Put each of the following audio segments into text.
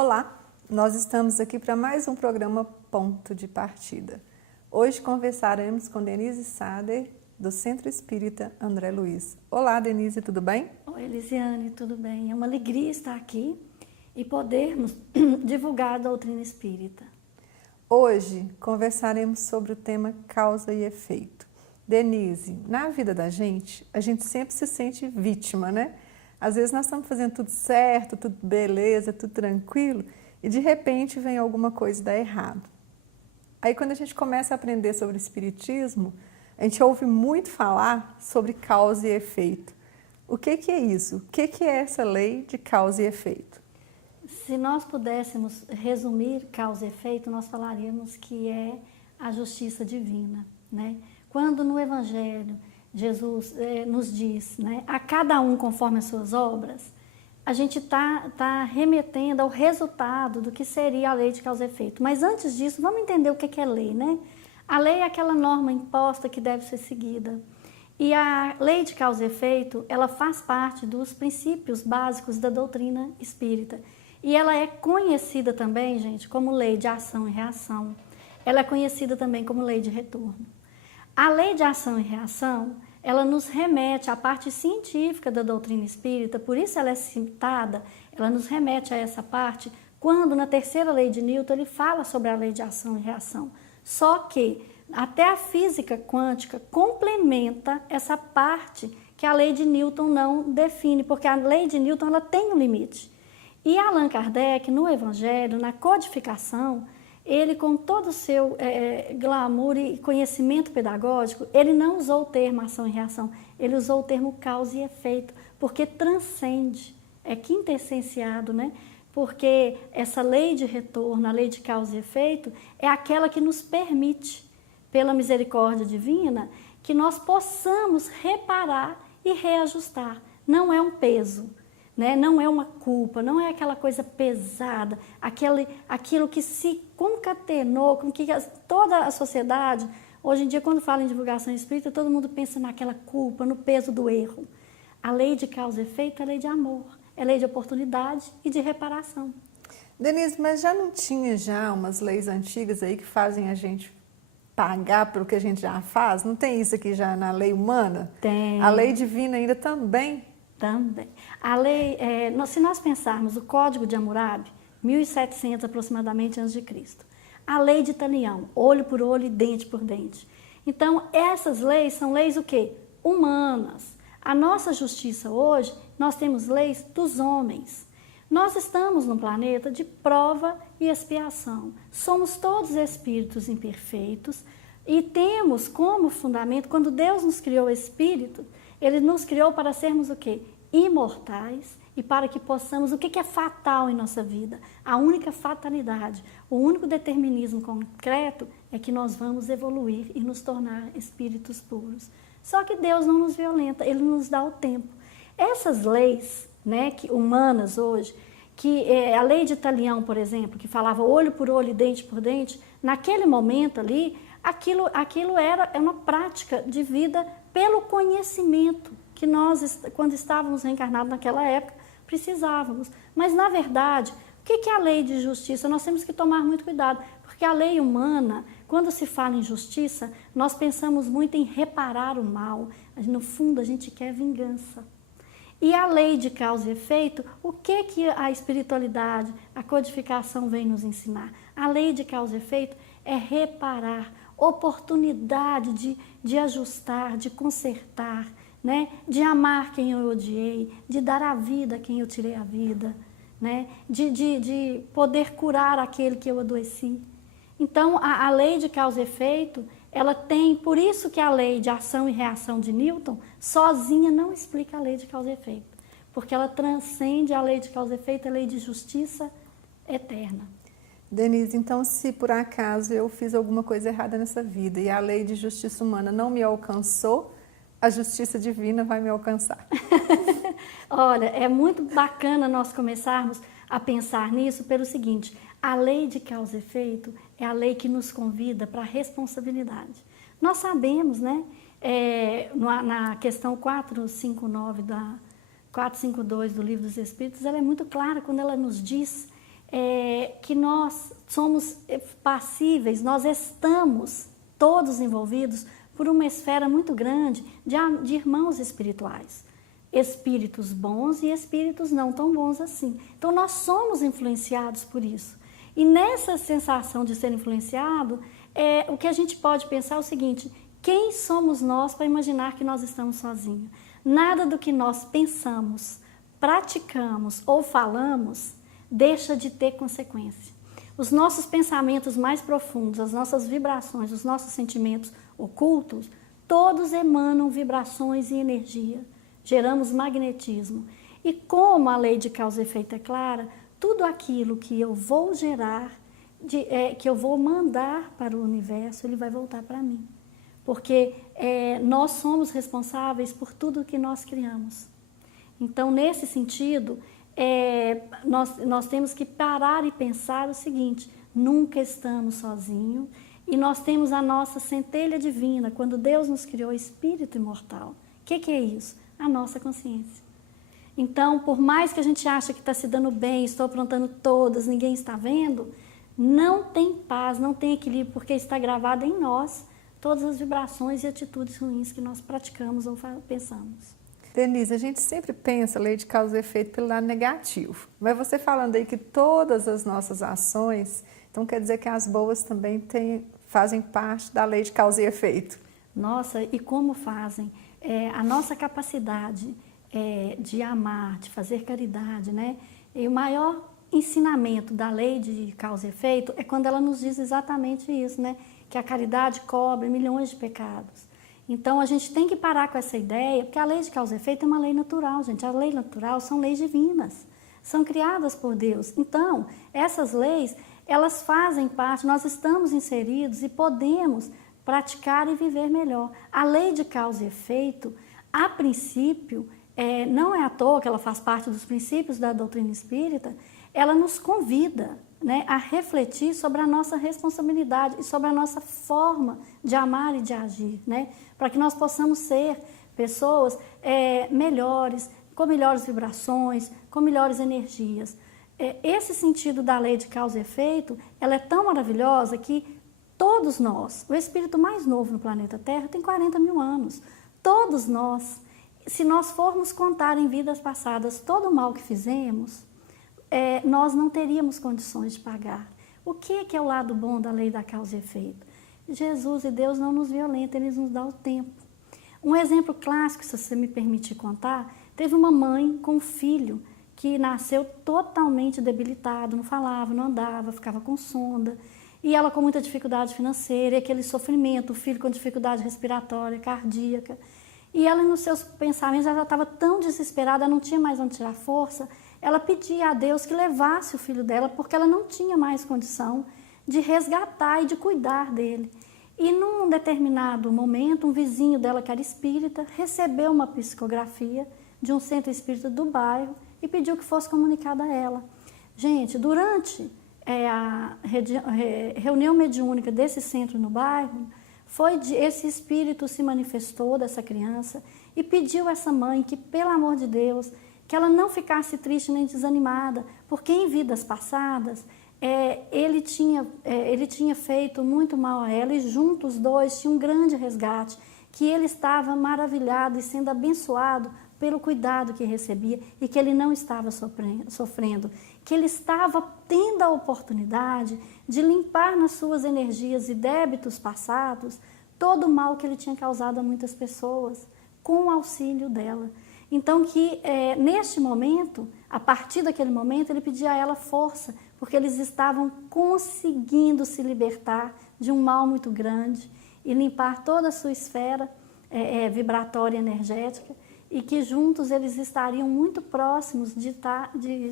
Olá, nós estamos aqui para mais um programa Ponto de Partida. Hoje conversaremos com Denise Sader, do Centro Espírita André Luiz. Olá, Denise, tudo bem? Oi, Elisiane, tudo bem? É uma alegria estar aqui e podermos divulgar a doutrina espírita. Hoje conversaremos sobre o tema causa e efeito. Denise, na vida da gente, a gente sempre se sente vítima, né? Às vezes nós estamos fazendo tudo certo, tudo beleza, tudo tranquilo, e de repente vem alguma coisa dar errado. Aí quando a gente começa a aprender sobre o espiritismo, a gente ouve muito falar sobre causa e efeito. O que é isso? O que é essa lei de causa e efeito? Se nós pudéssemos resumir causa e efeito, nós falaríamos que é a justiça divina, né? Quando no Evangelho Jesus nos diz, né, a cada um conforme as suas obras, a gente tá remetendo ao resultado do que seria a lei de causa e efeito. Mas antes disso, vamos entender o que é lei, né? A lei é aquela norma imposta que deve ser seguida. E a lei de causa e efeito, ela faz parte dos princípios básicos da doutrina espírita. E ela é conhecida também, gente, como lei de ação e reação. Ela é conhecida também como lei de retorno. A lei de ação e reação, ela nos remete à parte científica da doutrina espírita, por isso ela é citada, ela nos remete a essa parte, quando na terceira lei de Newton ele fala sobre a lei de ação e reação. Só que até a física quântica complementa essa parte que a lei de Newton não define, porque a lei de Newton ela tem um limite. E Allan Kardec, no Evangelho, na codificação, ele com todo o seu glamour e conhecimento pedagógico, ele não usou o termo ação e reação, ele usou o termo causa e efeito, porque transcende, é quintessenciado, né? Porque essa lei de retorno, a lei de causa e efeito, é aquela que nos permite, pela misericórdia divina, que nós possamos reparar e reajustar. Não é um peso, né? Não é uma culpa, não é aquela coisa pesada, aquilo que se concatenou com que toda a sociedade, hoje em dia quando fala em divulgação espírita, todo mundo pensa naquela culpa, no peso do erro. A lei de causa e efeito é lei de amor, é lei de oportunidade e de reparação. Denise, mas já não tinha umas leis antigas aí que fazem a gente pagar pelo que a gente já faz? Não tem isso aqui já na lei humana? Tem. A lei divina ainda também? Também. A lei, se nós pensarmos o Código de Hammurabi, 1700 aproximadamente antes de Cristo. A lei de Italião, olho por olho e dente por dente. Então, essas leis são leis o quê? Humanas. A nossa justiça hoje, nós temos leis dos homens. Nós estamos num planeta de prova e expiação. Somos todos espíritos imperfeitos e temos como fundamento, quando Deus nos criou espírito, Ele nos criou para sermos o quê? Imortais e para que possamos, o que é fatal em nossa vida? A única fatalidade, o único determinismo concreto é que nós vamos evoluir e nos tornar espíritos puros. Só que Deus não nos violenta, Ele nos dá o tempo. Essas leis, né, humanas hoje, que a lei de Italião, por exemplo, que falava olho por olho e dente por dente, naquele momento ali, aquilo era uma prática de vida pelo conhecimento que nós, quando estávamos reencarnados naquela época, precisávamos. Mas, na verdade, o que é a lei de justiça? Nós temos que tomar muito cuidado, porque a lei humana, quando se fala em justiça, nós pensamos muito em reparar o mal, mas, no fundo, a gente quer vingança. E a lei de causa e efeito, o que a espiritualidade, a codificação vem nos ensinar? A lei de causa e efeito é reparar, oportunidade de ajustar, de consertar, né? De amar quem eu odiei, de dar a vida a quem eu tirei a vida, né? De poder curar aquele que eu adoeci. Então, a lei de causa e efeito, ela tem, por isso que a lei de ação e reação de Newton, sozinha não explica a lei de causa e efeito, porque ela transcende a lei de causa e efeito, a lei de justiça eterna. Denise, então se por acaso eu fiz alguma coisa errada nessa vida e a lei de justiça humana não me alcançou, a justiça divina vai me alcançar. Olha, é muito bacana nós começarmos a pensar nisso pelo seguinte: a lei de causa e efeito é a lei que nos convida para a responsabilidade. Nós sabemos, né, na questão 452 do Livro dos Espíritos, ela é muito clara quando ela nos diz que nós somos passíveis, nós estamos todos envolvidos por uma esfera muito grande de irmãos espirituais. Espíritos bons e espíritos não tão bons assim. Então, nós somos influenciados por isso. E nessa sensação de ser influenciado, o que a gente pode pensar é o seguinte: quem somos nós para imaginar que nós estamos sozinhos? Nada do que nós pensamos, praticamos ou falamos deixa de ter consequência. Os nossos pensamentos mais profundos, as nossas vibrações, os nossos sentimentos ocultos, todos emanam vibrações e energia. Geramos magnetismo. E como a lei de causa e efeito é clara, tudo aquilo que eu vou gerar, que eu vou mandar para o universo, ele vai voltar para mim. Porque nós somos responsáveis por tudo que nós criamos. Então, nesse sentido, nós temos que parar e pensar o seguinte: nunca estamos sozinhos e nós temos a nossa centelha divina. Quando Deus nos criou espírito imortal, o que é isso? A nossa consciência. Então, por mais que a gente ache que está se dando bem, estou aprontando todas, ninguém está vendo, não tem paz, não tem equilíbrio, porque está gravado em nós todas as vibrações e atitudes ruins que nós praticamos ou pensamos. Denise, a gente sempre pensa a lei de causa e efeito pelo lado negativo, mas você falando aí que todas as nossas ações, então quer dizer que as boas também fazem parte da lei de causa e efeito. Nossa, e como fazem? A nossa capacidade de amar, de fazer caridade, né? E o maior ensinamento da lei de causa e efeito é quando ela nos diz exatamente isso, né? Que a caridade cobre milhões de pecados. Então, a gente tem que parar com essa ideia, porque a lei de causa e efeito é uma lei natural, gente. A lei natural são leis divinas, são criadas por Deus. Então, essas leis, elas fazem parte, nós estamos inseridos e podemos praticar e viver melhor. A lei de causa e efeito, a princípio, não é à toa que ela faz parte dos princípios da doutrina espírita, ela nos convida, né, a refletir sobre a nossa responsabilidade e sobre a nossa forma de amar e de agir, né, para que nós possamos ser pessoas melhores, com melhores vibrações, com melhores energias. Esse sentido da lei de causa e efeito, ela é tão maravilhosa que todos nós, o espírito mais novo no planeta Terra tem 40 mil anos, todos nós, se nós formos contar em vidas passadas todo o mal que fizemos, nós não teríamos condições de pagar. O que é o lado bom da lei da causa e efeito? Jesus e Deus não nos violentam, Eles nos dão o tempo. Um exemplo clássico, se você me permitir contar, teve uma mãe com um filho que nasceu totalmente debilitado, não falava, não andava, ficava com sonda, e ela com muita dificuldade financeira, e aquele sofrimento, o filho com dificuldade respiratória, cardíaca. E ela, nos seus pensamentos, ela já estava tão desesperada, não tinha mais onde tirar força, ela pedia a Deus que levasse o filho dela, porque ela não tinha mais condição de resgatar e de cuidar dele. E num determinado momento, um vizinho dela, que era espírita, recebeu uma psicografia de um centro espírita do bairro e pediu que fosse comunicada a ela. Gente, durante a reunião mediúnica desse centro no bairro, esse espírito se manifestou dessa criança e pediu a essa mãe que, pelo amor de Deus, que ela não ficasse triste nem desanimada, porque em vidas passadas ele tinha feito muito mal a ela e juntos os dois tinham um grande resgate, que ele estava maravilhado e sendo abençoado pelo cuidado que recebia e que ele não estava sofrendo, que ele estava tendo a oportunidade de limpar nas suas energias e débitos passados todo o mal que ele tinha causado a muitas pessoas, com o auxílio dela. Então, neste momento, a partir daquele momento, ele pedia a ela força, porque eles estavam conseguindo se libertar de um mal muito grande e limpar toda a sua esfera vibratória e energética, e que juntos eles estariam muito próximos de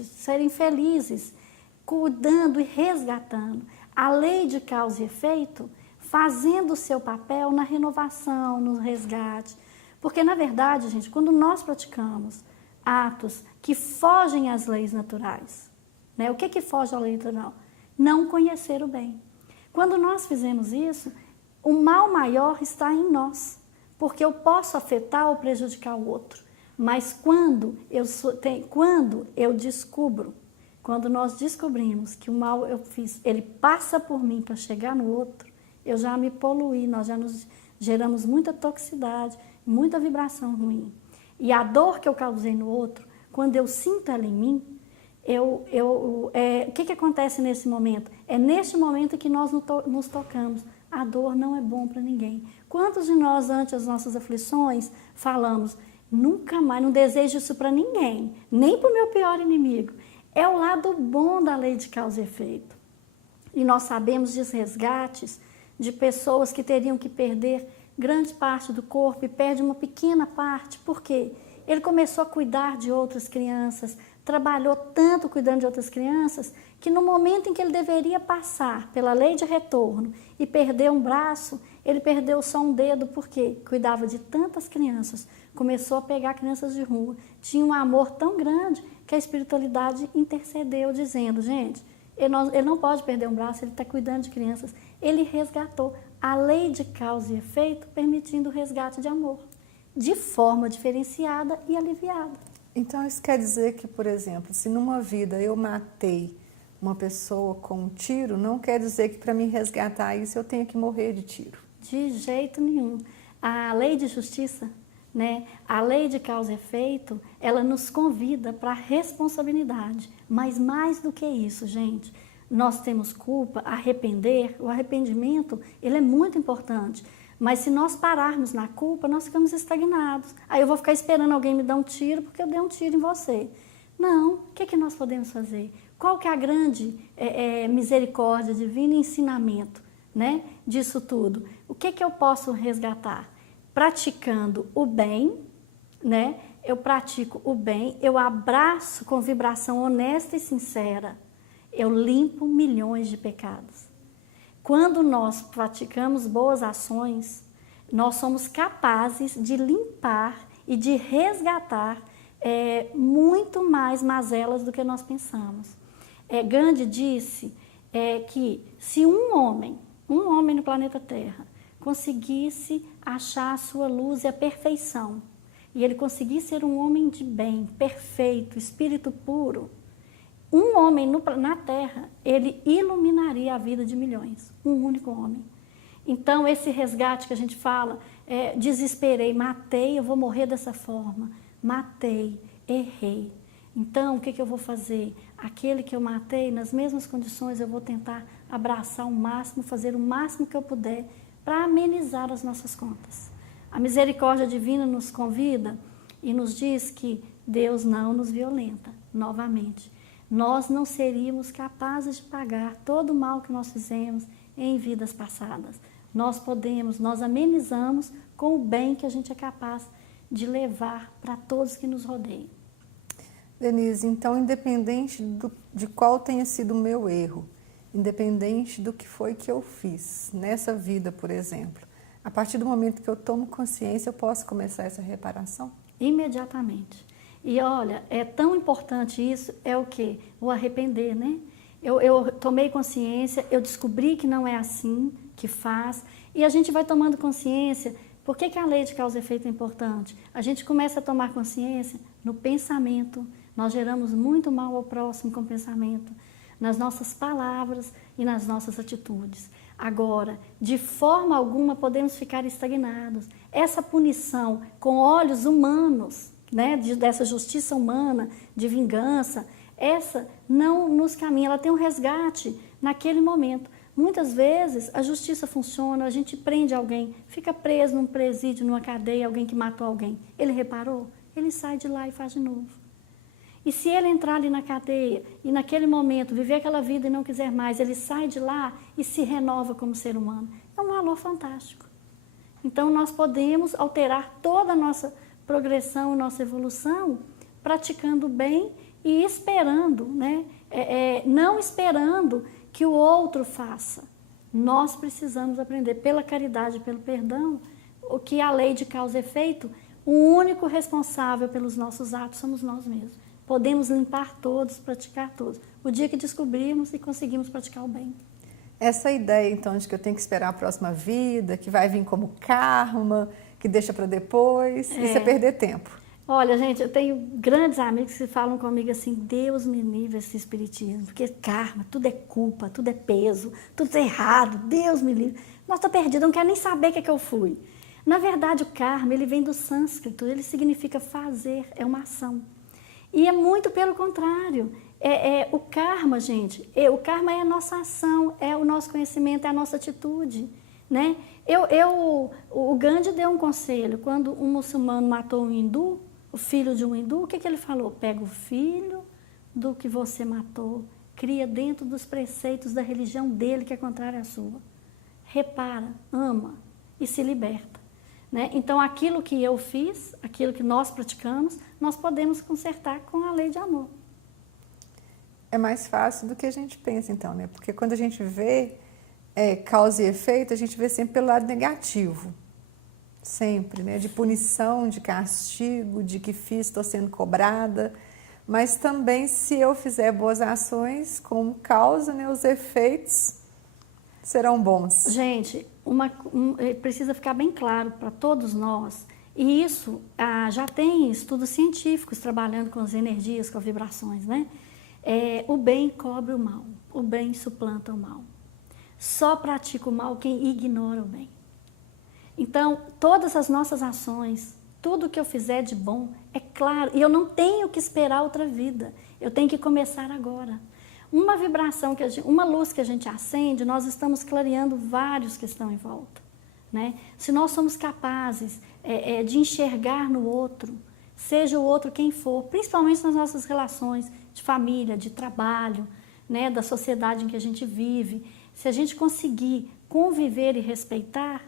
serem felizes, cuidando e resgatando. A lei de causa e efeito, fazendo o seu papel na renovação, no resgate. Porque, na verdade, gente, quando nós praticamos atos que fogem às leis naturais, né? O que foge à lei natural? Não conhecer o bem. Quando nós fizemos isso, o mal maior está em nós, porque eu posso afetar ou prejudicar o outro. Mas quando eu descubro, quando nós descobrimos que o mal eu fiz, ele passa por mim para chegar no outro, eu já me poluí, nós já nos geramos muita toxicidade, muita vibração ruim. E a dor que eu causei no outro, quando eu sinto ela em mim, o que acontece nesse momento? É neste momento que nós nos tocamos. A dor não é bom para ninguém. Quantos de nós, ante as nossas aflições, falamos, nunca mais, não desejo isso para ninguém, nem para o meu pior inimigo. É o lado bom da lei de causa e efeito. E nós sabemos de resgates de pessoas que teriam que perder grande parte do corpo e perde uma pequena parte. Por quê? Ele começou a cuidar de outras crianças, trabalhou tanto cuidando de outras crianças, que no momento em que ele deveria passar pela lei de retorno e perder um braço, ele perdeu só um dedo, porque cuidava de tantas crianças, começou a pegar crianças de rua, tinha um amor tão grande que a espiritualidade intercedeu, dizendo, gente, ele não pode perder um braço, ele está cuidando de crianças. Ele resgatou a lei de causa e efeito, permitindo o resgate de amor, de forma diferenciada e aliviada. Então, isso quer dizer que, por exemplo, se numa vida eu matei uma pessoa com um tiro, não quer dizer que para me resgatar isso eu tenha que morrer de tiro. De jeito nenhum. A lei de justiça, né, a lei de causa e efeito, ela nos convida para a responsabilidade. Mas mais do que isso, gente, nós temos culpa, arrepender, o arrependimento, ele é muito importante. Mas se nós pararmos na culpa, nós ficamos estagnados. Aí eu vou ficar esperando alguém me dar um tiro porque eu dei um tiro em você. Não, o que nós podemos fazer? Qual que é a grande misericórdia divina e ensinamento, né, disso tudo? O que eu posso resgatar? Praticando o bem, né? Eu pratico o bem, eu abraço com vibração honesta e sincera, eu limpo milhões de pecados. Quando nós praticamos boas ações, nós somos capazes de limpar e de resgatar muito mais mazelas do que nós pensamos. Gandhi disse que se um homem no planeta Terra, conseguisse achar a sua luz e a perfeição, e ele conseguisse ser um homem de bem, perfeito, espírito puro, um homem na Terra, ele iluminaria a vida de milhões, um único homem. Então, esse resgate que a gente fala, desesperei, matei, eu vou morrer dessa forma, matei, errei. Então, o que eu vou fazer? Aquele que eu matei, nas mesmas condições, eu vou tentar abraçar o máximo, fazer o máximo que eu puder para amenizar as nossas contas. A misericórdia divina nos convida e nos diz que Deus não nos violenta, novamente. Nós não seríamos capazes de pagar todo o mal que nós fizemos em vidas passadas. Nós amenizamos com o bem que a gente é capaz de levar para todos que nos rodeiam. Denise, então, independente de qual tenha sido o meu erro, independente do que foi que eu fiz nessa vida, por exemplo, a partir do momento que eu tomo consciência, eu posso começar essa reparação? Imediatamente. E olha, é tão importante isso, é o quê? O arrepender, né? Eu tomei consciência, eu descobri que não é assim que faz, e a gente vai tomando consciência. Por que a lei de causa e efeito é importante? A gente começa a tomar consciência no pensamento, nós geramos muito mal ao próximo com o pensamento, nas nossas palavras e nas nossas atitudes. Agora, de forma alguma podemos ficar estagnados. Essa punição com olhos humanos, né, dessa justiça humana, de vingança, essa não nos caminha, ela tem um resgate naquele momento. Muitas vezes a justiça funciona, a gente prende alguém, fica preso num presídio, numa cadeia, alguém que matou alguém. Ele reparou? Ele sai de lá e faz de novo. E se ele entrar ali na cadeia e naquele momento viver aquela vida e não quiser mais, ele sai de lá e se renova como ser humano. É um valor fantástico. Então nós podemos alterar toda a nossa progressão, nossa evolução, praticando bem e esperando, né? Não esperando que o outro faça. Nós precisamos aprender pela caridade, pelo perdão, o que a lei de causa e efeito, o único responsável pelos nossos atos somos nós mesmos. Podemos limpar todos, praticar todos. O dia que descobrirmos e conseguimos praticar o bem. Essa ideia, então, de que eu tenho que esperar a próxima vida, que vai vir como karma, que deixa para depois, isso é perder tempo. Olha, gente, eu tenho grandes amigos que falam comigo assim, Deus me livre esse espiritismo, porque karma, tudo é culpa, tudo é peso, tudo é errado, Deus me livre. Nossa, estou perdida, eu não quero nem saber o que é que eu fui. Na verdade, o karma, ele vem do sânscrito, ele significa fazer, é uma ação. E é muito pelo contrário. O karma, gente, o karma é a nossa ação, é o nosso conhecimento, é a nossa atitude, né? O Gandhi deu um conselho, quando um muçulmano matou um hindu, o filho de um hindu, o que ele falou? Pega o filho do que você matou, cria dentro dos preceitos da religião dele, que é contrária à sua. Repara, ama e se liberta. Né? Então, aquilo que eu fiz, aquilo que nós praticamos, nós podemos consertar com a lei de amor. É mais fácil do que a gente pensa, então, né? Porque quando a gente vê causa e efeito, a gente vê sempre pelo lado negativo. Sempre, né? De punição, de castigo, de que fiz, estou sendo cobrada. Mas também, se eu fizer boas ações como causa, né, os efeitos serão bons. Gente, precisa ficar bem claro para todos nós, e isso já tem estudos científicos trabalhando com as energias, com as vibrações, né? O bem cobre o mal, o bem suplanta o mal. Só pratica o mal quem ignora o bem. Então, todas as nossas ações, tudo que eu fizer de bom, é claro, e eu não tenho que esperar outra vida, eu tenho que começar agora. Uma vibração, uma luz que a gente acende, nós estamos clareando vários que estão em volta. Né? Se nós somos capazes de enxergar no outro, seja o outro quem for, principalmente nas nossas relações de família, de trabalho, né, da sociedade em que a gente vive, se a gente conseguir conviver e respeitar,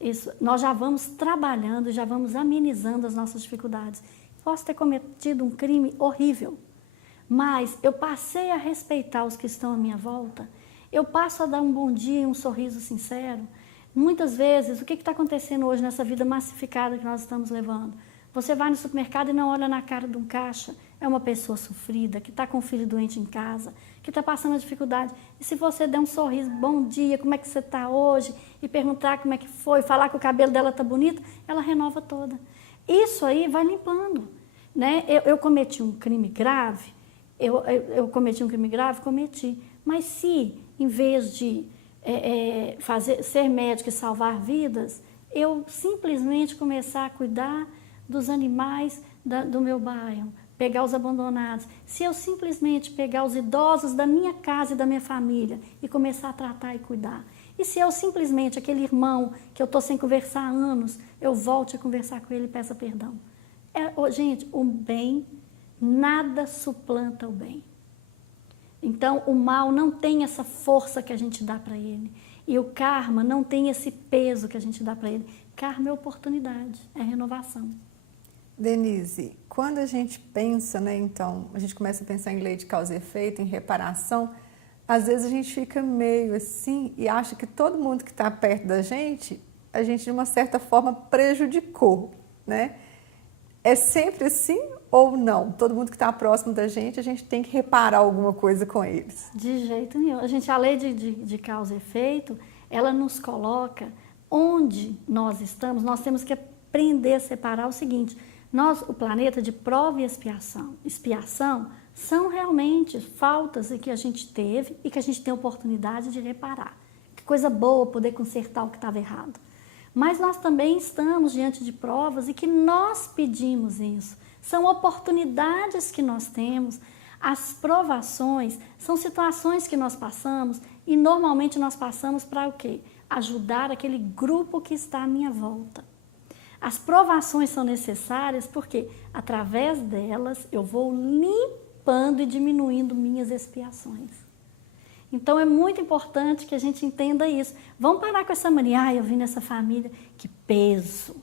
isso, nós já vamos trabalhando, já vamos amenizando as nossas dificuldades. Posso ter cometido um crime horrível, mas eu passei a respeitar os que estão à minha volta, eu passo a dar um bom dia, um sorriso sincero. Muitas vezes, o que está acontecendo hoje nessa vida massificada que nós estamos levando? Você vai no supermercado e não olha na cara de um caixa, é uma pessoa sofrida, que está com um filho doente em casa, que está passando a dificuldade. E se você der um sorriso, bom dia, como é que você está hoje, e perguntar como é que foi, falar que o cabelo dela está bonito, ela renova toda. Isso aí vai limpando. Né? Eu cometi um crime grave, cometi. Mas se, em vez de ser médico e salvar vidas, eu simplesmente começar a cuidar dos animais do meu bairro, pegar os abandonados, se eu simplesmente pegar os idosos da minha casa e da minha família e começar a tratar e cuidar, e se eu simplesmente, aquele irmão que eu estou sem conversar há anos, eu volte a conversar com ele e peça perdão. Gente, o bem, nada suplanta o bem. Então, o mal não tem essa força que a gente dá para ele. E o karma não tem esse peso que a gente dá para ele. Karma é oportunidade, é renovação. Denise, quando a gente pensa, né, então, a gente começa a pensar em lei de causa e efeito, em reparação, às vezes a gente fica meio assim e acha que todo mundo que está perto da gente, a gente de uma certa forma prejudicou, né? É sempre assim ou não? Todo mundo que está próximo da gente, a gente tem que reparar alguma coisa com eles? De jeito nenhum. A lei de causa e efeito, ela nos coloca onde nós estamos, nós temos que aprender a separar o seguinte, o planeta de prova e expiação são realmente faltas que a gente teve e que a gente tem a oportunidade de reparar. Que coisa boa poder consertar o que estava errado. Mas nós também estamos diante de provas e que nós pedimos isso. São oportunidades que nós temos. As provações são situações que nós passamos e normalmente nós passamos para o quê? Ajudar aquele grupo que está à minha volta. As provações são necessárias porque através delas eu vou limpando e diminuindo minhas expiações. Então é muito importante que a gente entenda isso. Vamos parar com essa mania, eu vim nessa família, que peso.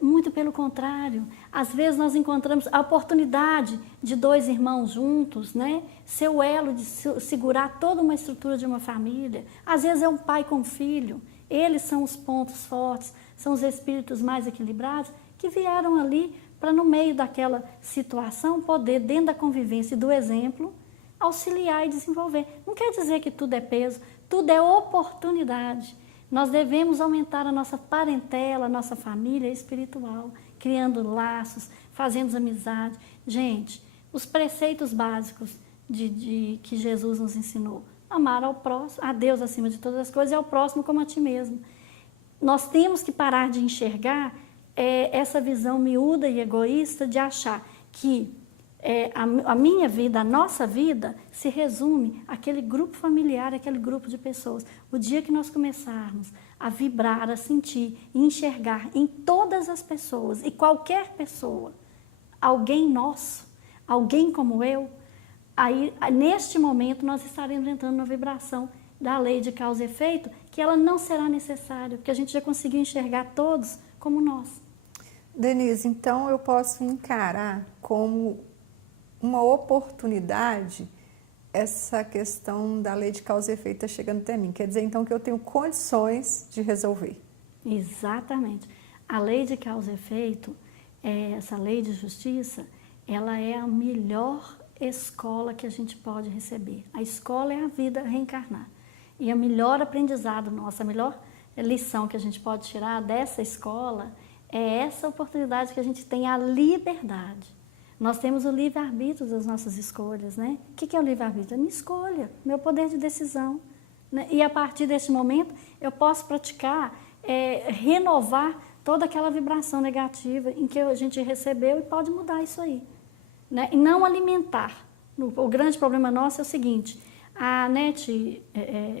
Muito pelo contrário, às vezes nós encontramos a oportunidade de dois irmãos juntos, né? Ser o elo de segurar toda uma estrutura de uma família. Às vezes é um pai com um filho, eles são os pontos fortes, são os espíritos mais equilibrados que vieram ali para, no meio daquela situação, poder, dentro da convivência e do exemplo, auxiliar e desenvolver. Não quer dizer que tudo é peso, tudo é oportunidade. Nós devemos aumentar a nossa parentela, a nossa família espiritual, criando laços, fazendo amizade. Gente, os preceitos básicos que Jesus nos ensinou. Amar ao próximo, a Deus acima de todas as coisas e ao próximo como a ti mesmo. Nós temos que parar de enxergar essa visão miúda e egoísta de achar que a minha vida, a nossa vida, se resume àquele grupo familiar, àquele grupo de pessoas. O dia que nós começarmos a vibrar, a sentir e enxergar em todas as pessoas e qualquer pessoa, alguém nosso, alguém como eu, aí neste momento nós estaremos entrando na vibração da lei de causa e efeito, que ela não será necessária, porque a gente já conseguiu enxergar todos como nós. Denise, então eu posso encarar como uma oportunidade essa questão da lei de causa e efeito tá chegando até mim. Quer dizer, então, que eu tenho condições de resolver. Exatamente. A lei de causa e efeito, essa lei de justiça, ela é a melhor escola que a gente pode receber. A escola é a vida reencarnar. E o melhor aprendizado nosso, a melhor lição que a gente pode tirar dessa escola é essa oportunidade que a gente tem, a liberdade. Nós temos o livre-arbítrio das nossas escolhas, né? O que é o livre-arbítrio? É minha escolha, meu poder de decisão. Né? E a partir desse momento, eu posso praticar, renovar toda aquela vibração negativa em que a gente recebeu e pode mudar isso aí. Né? E não alimentar. O grande problema nosso é o seguinte, a Nete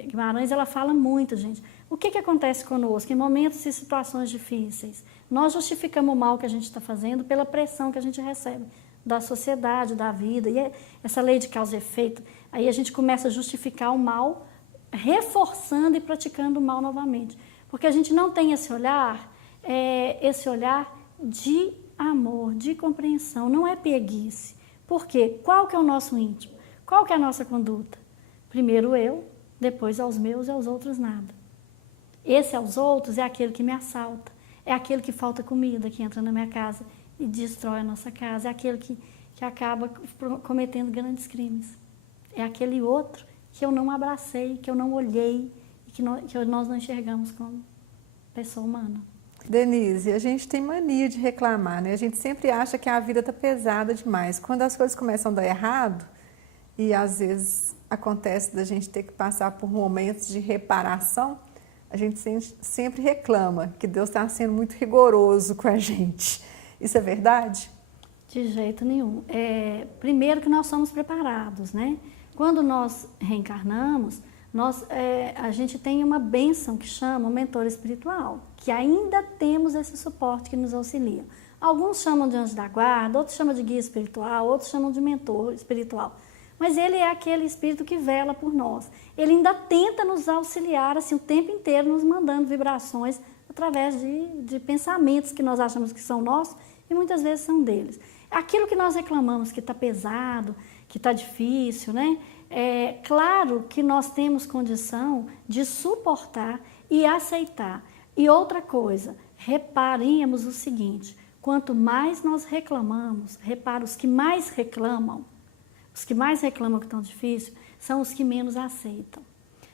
Guimarães, ela fala muito, gente. O que acontece conosco em momentos e situações difíceis? Nós justificamos o mal que a gente está fazendo pela pressão que a gente recebe da sociedade, da vida. E essa lei de causa e efeito, aí a gente começa a justificar o mal, reforçando e praticando o mal novamente. Porque a gente não tem esse olhar de amor, de compreensão, não é pieguice. Por quê? Qual que é o nosso íntimo? Qual que é a nossa conduta? Primeiro eu, depois aos meus e aos outros nada. Esse aos outros é aquele que me assalta, é aquele que falta comida, que entra na minha casa e destrói a nossa casa, é aquele que acaba cometendo grandes crimes. É aquele outro que eu não abracei, que eu não olhei e que nós não enxergamos como pessoa humana. Denise, a gente tem mania de reclamar, né? A gente sempre acha que a vida está pesada demais. Quando as coisas começam a dar errado, e às vezes acontece da gente ter que passar por momentos de reparação, a gente sempre reclama que Deus está sendo muito rigoroso com a gente. Isso é verdade? De jeito nenhum. Primeiro que nós somos preparados, né? Quando nós reencarnamos, a gente tem uma bênção que chama o mentor espiritual, que ainda temos esse suporte que nos auxilia. Alguns chamam de anjo da guarda, outros chamam de guia espiritual, outros chamam de mentor espiritual. Mas ele é aquele espírito que vela por nós. Ele ainda tenta nos auxiliar assim, o tempo inteiro, nos mandando vibrações através de pensamentos que nós achamos que são nossos e muitas vezes são deles. Aquilo que nós reclamamos que está pesado, que está difícil, né? É claro que nós temos condição de suportar e aceitar. E outra coisa, reparemos o seguinte, quanto mais nós reclamamos, repara, os que mais reclamam que estão difíceis, são os que menos aceitam.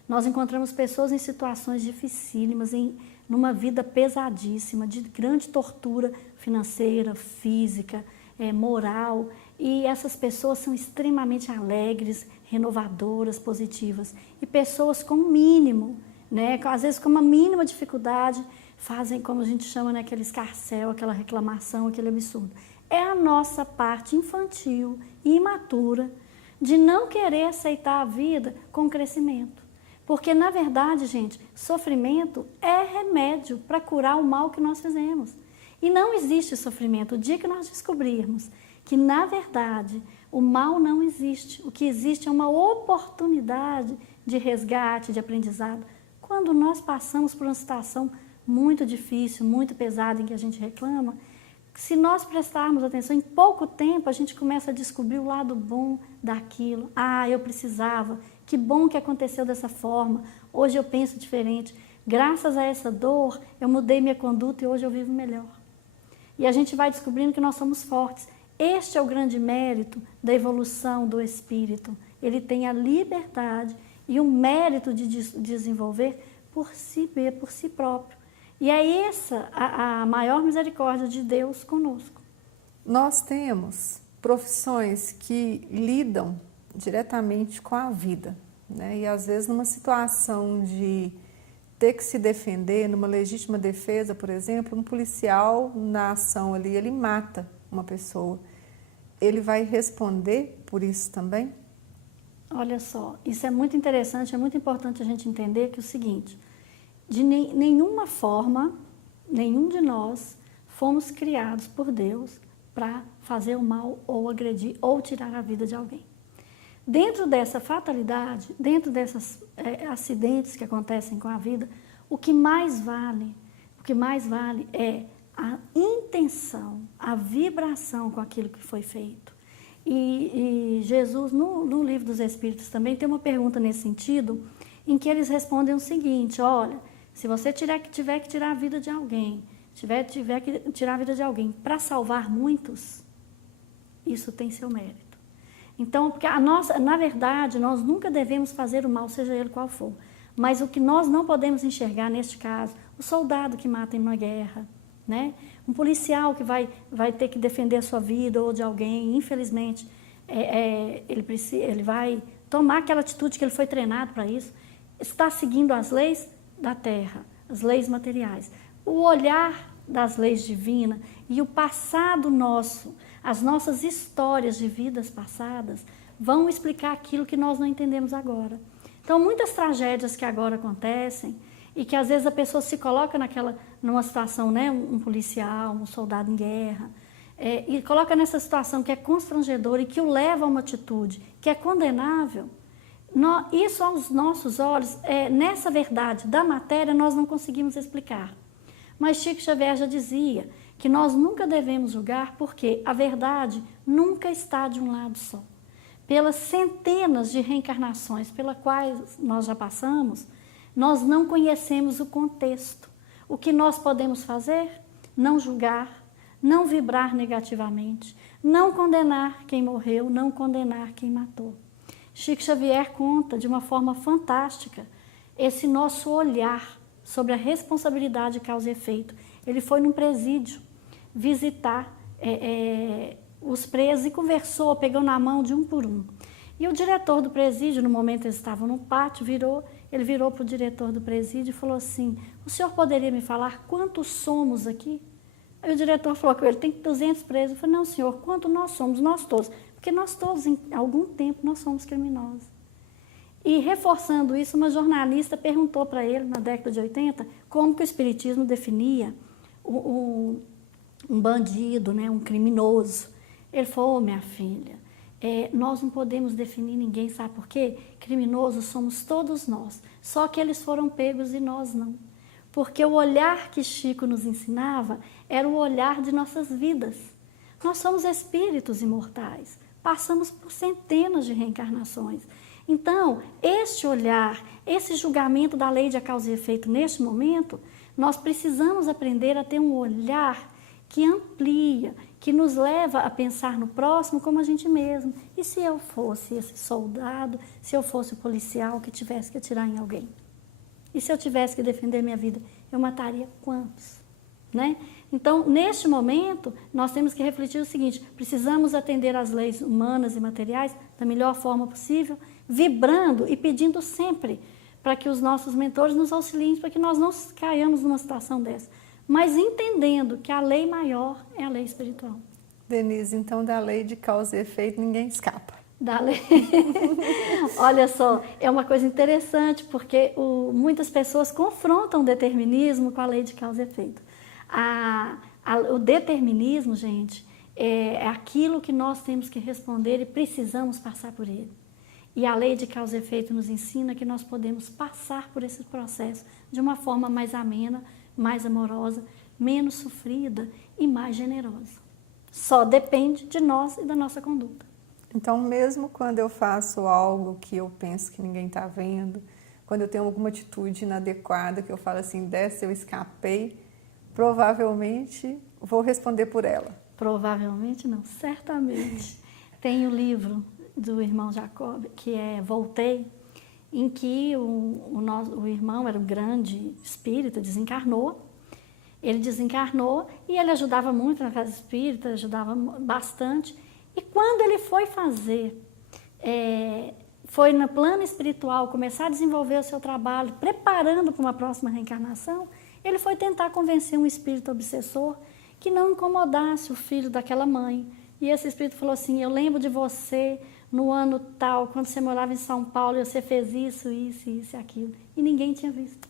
Nós encontramos pessoas em situações dificílimas, numa vida pesadíssima, de grande tortura financeira, física, moral, e essas pessoas são extremamente alegres, renovadoras, positivas, e pessoas com o mínimo, né, às vezes com uma mínima dificuldade, fazem, como a gente chama, né, aquele escarcéu, aquela reclamação, aquele absurdo. É a nossa parte infantil e imatura de não querer aceitar a vida com crescimento. Porque, na verdade, gente, sofrimento é remédio para curar o mal que nós fizemos. E não existe sofrimento. O dia que nós descobrirmos que, na verdade, o mal não existe, o que existe é uma oportunidade de resgate, de aprendizado. Quando nós passamos por uma situação muito difícil, muito pesada, em que a gente reclama, se nós prestarmos atenção, em pouco tempo a gente começa a descobrir o lado bom daquilo. Ah, eu precisava, que bom que aconteceu dessa forma, hoje eu penso diferente. Graças a essa dor, eu mudei minha conduta e hoje eu vivo melhor. E a gente vai descobrindo que nós somos fortes. Este é o grande mérito da evolução do espírito. Ele tem a liberdade e o mérito de desenvolver por si mesmo, por si próprio. E é essa a maior misericórdia de Deus conosco. Nós temos profissões que lidam diretamente com a vida, né? E às vezes numa situação de ter que se defender, numa legítima defesa, por exemplo, um policial na ação ali, ele mata uma pessoa. Ele vai responder por isso também? Olha só, isso é muito interessante, é muito importante a gente entender que é o seguinte, de nenhuma forma, nenhum de nós fomos criados por Deus para fazer o mal ou agredir ou tirar a vida de alguém. Dentro dessa fatalidade, dentro desses acidentes que acontecem com a vida, o que mais vale é a intenção, a vibração com aquilo que foi feito. E Jesus, no Livro dos Espíritos também, tem uma pergunta nesse sentido, em que eles respondem o seguinte, olha, se você tiver que tirar a vida de alguém, tiver que tirar a vida de alguém para salvar muitos, isso tem seu mérito. Então, porque na verdade, nós nunca devemos fazer o mal, seja ele qual for. Mas o que nós não podemos enxergar neste caso, o soldado que mata em uma guerra, né? Um policial que vai ter que defender a sua vida ou de alguém, infelizmente, ele vai tomar aquela atitude que ele foi treinado para isso, está seguindo as leis da terra, as leis materiais. O olhar das leis divinas e o passado nosso, as nossas histórias de vidas passadas, vão explicar aquilo que nós não entendemos agora. Então, muitas tragédias que agora acontecem, e que às vezes a pessoa se coloca numa situação, né, um policial, um soldado em guerra, e coloca nessa situação que é constrangedora e que o leva a uma atitude que é condenável, isso aos nossos olhos, nessa verdade da matéria, nós não conseguimos explicar. Mas Chico Xavier já dizia que nós nunca devemos julgar porque a verdade nunca está de um lado só. Pelas centenas de reencarnações pelas quais nós já passamos, nós não conhecemos o contexto. O que nós podemos fazer? Não julgar, não vibrar negativamente, não condenar quem morreu, não condenar quem matou. Chico Xavier conta de uma forma fantástica esse nosso olhar sobre a responsabilidade de causa e efeito. Ele foi num presídio visitar os presos e conversou, pegou na mão de um por um. E o diretor do presídio, no momento eles estavam no pátio, ele virou para o diretor do presídio e falou assim, o senhor poderia me falar quantos somos aqui? Aí o diretor falou com ele, tem 200 presos. Eu falei, não senhor, quanto nós somos? Nós todos. Porque nós todos, em algum tempo, nós somos criminosos. E reforçando isso, uma jornalista perguntou para ele, na década de 80, como que o Espiritismo definia um bandido, né, um criminoso. Ele falou, minha filha, nós não podemos definir ninguém, sabe por quê? Criminosos somos todos nós, só que eles foram pegos e nós não. Porque o olhar que Chico nos ensinava era o olhar de nossas vidas. Nós somos espíritos imortais, passamos por centenas de reencarnações. Então, este olhar, esse julgamento da lei de causa e efeito neste momento, nós precisamos aprender a ter um olhar que amplia, que nos leva a pensar no próximo como a gente mesmo. E se eu fosse esse soldado, se eu fosse o policial que tivesse que atirar em alguém? E se eu tivesse que defender minha vida, eu mataria quantos? Né? Então, neste momento, nós temos que refletir o seguinte, precisamos atender às leis humanas e materiais da melhor forma possível, vibrando e pedindo sempre para que os nossos mentores nos auxiliem, para que nós não caiamos numa situação dessa. Mas entendendo que a lei maior é a lei espiritual. Denise, então da lei de causa e efeito ninguém escapa. Da lei. Olha só, é uma coisa interessante, porque muitas pessoas confrontam o determinismo com a lei de causa e efeito. O determinismo, gente, é aquilo que nós temos que responder e precisamos passar por ele. E a lei de causa e efeito nos ensina que nós podemos passar por esse processo de uma forma mais amena, mais amorosa, menos sofrida e mais generosa. Só depende de nós e da nossa conduta. Então, mesmo quando eu faço algo que eu penso que ninguém está vendo, quando eu tenho alguma atitude inadequada, que eu falo assim, dessa eu escapei, provavelmente vou responder por ela. Provavelmente não, certamente. Tem o livro do irmão Jacob, que é Voltei, em que o irmão era um grande espírita, desencarnou. Ele desencarnou e ele ajudava muito na casa espírita, ajudava bastante. E quando ele foi fazer, foi no plano espiritual, começar a desenvolver o seu trabalho, preparando para uma próxima reencarnação, ele foi tentar convencer um espírito obsessor que não incomodasse o filho daquela mãe. E esse espírito falou assim: eu lembro de você no ano tal, quando você morava em São Paulo, e você fez isso, isso, isso e aquilo. E ninguém tinha visto.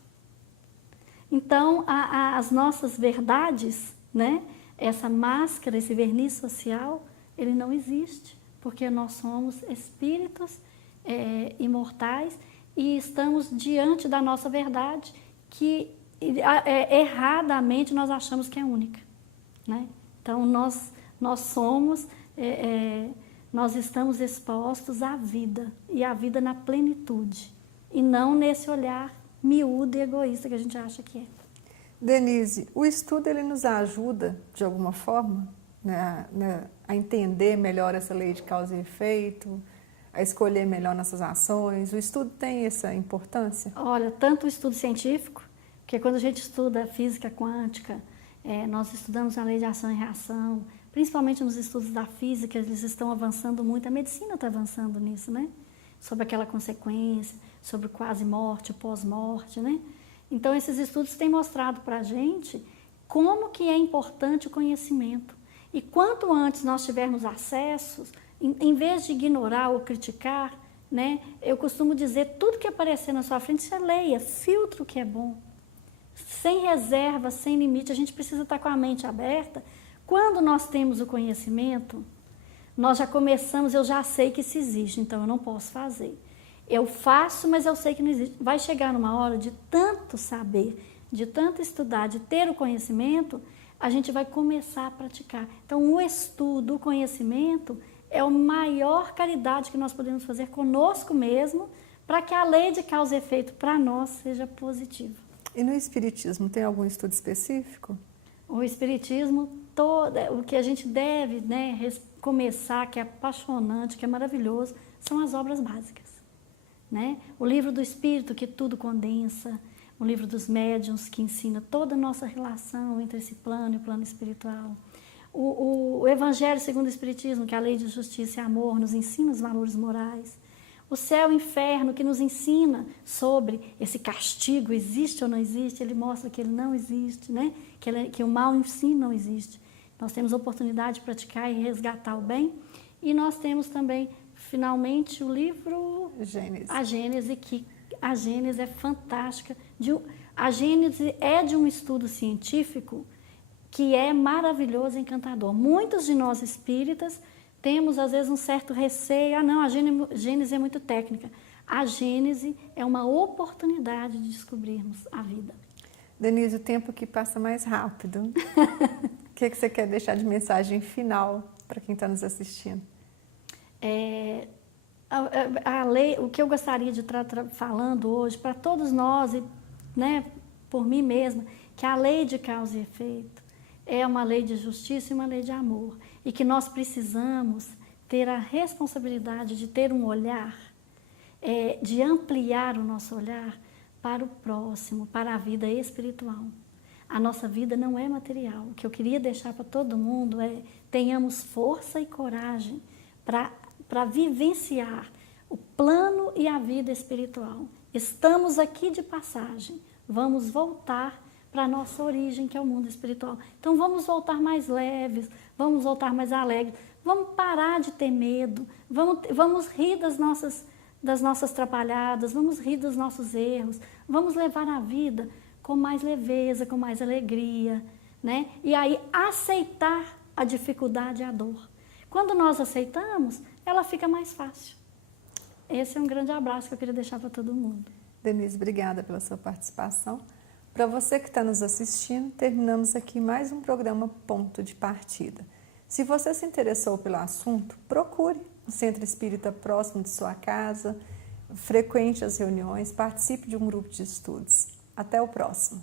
Então, as nossas verdades, né? Essa máscara, esse verniz social, ele não existe, porque nós somos espíritos imortais e estamos diante da nossa verdade, que erradamente nós achamos que é única, né? Então, nós somos, nós estamos expostos à vida, e à vida na plenitude, e não nesse olhar miúdo e egoísta que a gente acha que é. Denise, o estudo ele nos ajuda, de alguma forma, né, a entender melhor essa lei de causa e efeito, a escolher melhor nossas ações? O estudo tem essa importância? Olha, tanto o estudo científico, porque quando a gente estuda física quântica, nós estudamos a lei de ação e reação, principalmente nos estudos da física, eles estão avançando muito, a medicina está avançando nisso, né? Sobre aquela consequência, sobre quase morte, pós-morte, né? Então, esses estudos têm mostrado para a gente como que é importante o conhecimento. E quanto antes nós tivermos acessos, em vez de ignorar ou criticar, né? Eu costumo dizer, tudo que aparecer na sua frente, você leia, filtra o que é bom. Sem reserva, sem limite, a gente precisa estar com a mente aberta. Quando nós temos o conhecimento, nós já começamos, eu já sei que isso existe, então eu não posso fazer. Eu faço, mas eu sei que não existe. Vai chegar numa hora de tanto saber, de tanto estudar, de ter o conhecimento, a gente vai começar a praticar. Então, o estudo, o conhecimento, é a maior caridade que nós podemos fazer conosco mesmo, para que a lei de causa e efeito para nós seja positiva. E no Espiritismo, tem algum estudo específico? O Espiritismo, o que a gente deve, né, começar, que é apaixonante, que é maravilhoso, são as obras básicas. Né? O livro do Espírito, que tudo condensa, o livro dos médiuns, que ensina toda a nossa relação entre esse plano e o plano espiritual. O Evangelho segundo o Espiritismo, que é a lei de justiça e amor, nos ensina os valores morais. O céu e o inferno, que nos ensina sobre esse castigo, existe ou não existe, ele mostra que ele não existe, né? Que o mal em si não existe. Nós temos a oportunidade de praticar e resgatar o bem. E nós temos também, finalmente, o livro Gênesis. A Gênesis é fantástica. A Gênesis é de um estudo científico que é maravilhoso e encantador. Muitos de nós espíritas temos, às vezes, um certo receio. Não, a Gênesis é muito técnica. A Gênesis é uma oportunidade de descobrirmos a vida. Denise, o tempo aqui passa mais rápido. O que você quer deixar de mensagem final para quem está nos assistindo? A lei, o que eu gostaria de estar falando hoje para todos nós, e, né, por mim mesma, que a lei de causa e efeito é uma lei de justiça e uma lei de amor, e que nós precisamos ter a responsabilidade de ter um olhar, de ampliar o nosso olhar para o próximo, para a vida espiritual. A nossa vida não é material. O que eu queria deixar para todo mundo é: tenhamos força e coragem para vivenciar o plano e a vida espiritual. Estamos aqui de passagem, vamos voltar para a nossa origem, que é o mundo espiritual. Então vamos voltar mais leves, vamos voltar mais alegres, vamos parar de ter medo, vamos rir das nossas atrapalhadas, vamos rir dos nossos erros, vamos levar a vida com mais leveza, com mais alegria, né? E aí aceitar a dificuldade e a dor. Quando nós aceitamos, ela fica mais fácil. Esse é um grande abraço que eu queria deixar para todo mundo. Denise, obrigada pela sua participação. Para você que está nos assistindo, terminamos aqui mais um programa Ponto de Partida. Se você se interessou pelo assunto, procure um centro espírita próximo de sua casa, frequente as reuniões, participe de um grupo de estudos. Até o próximo.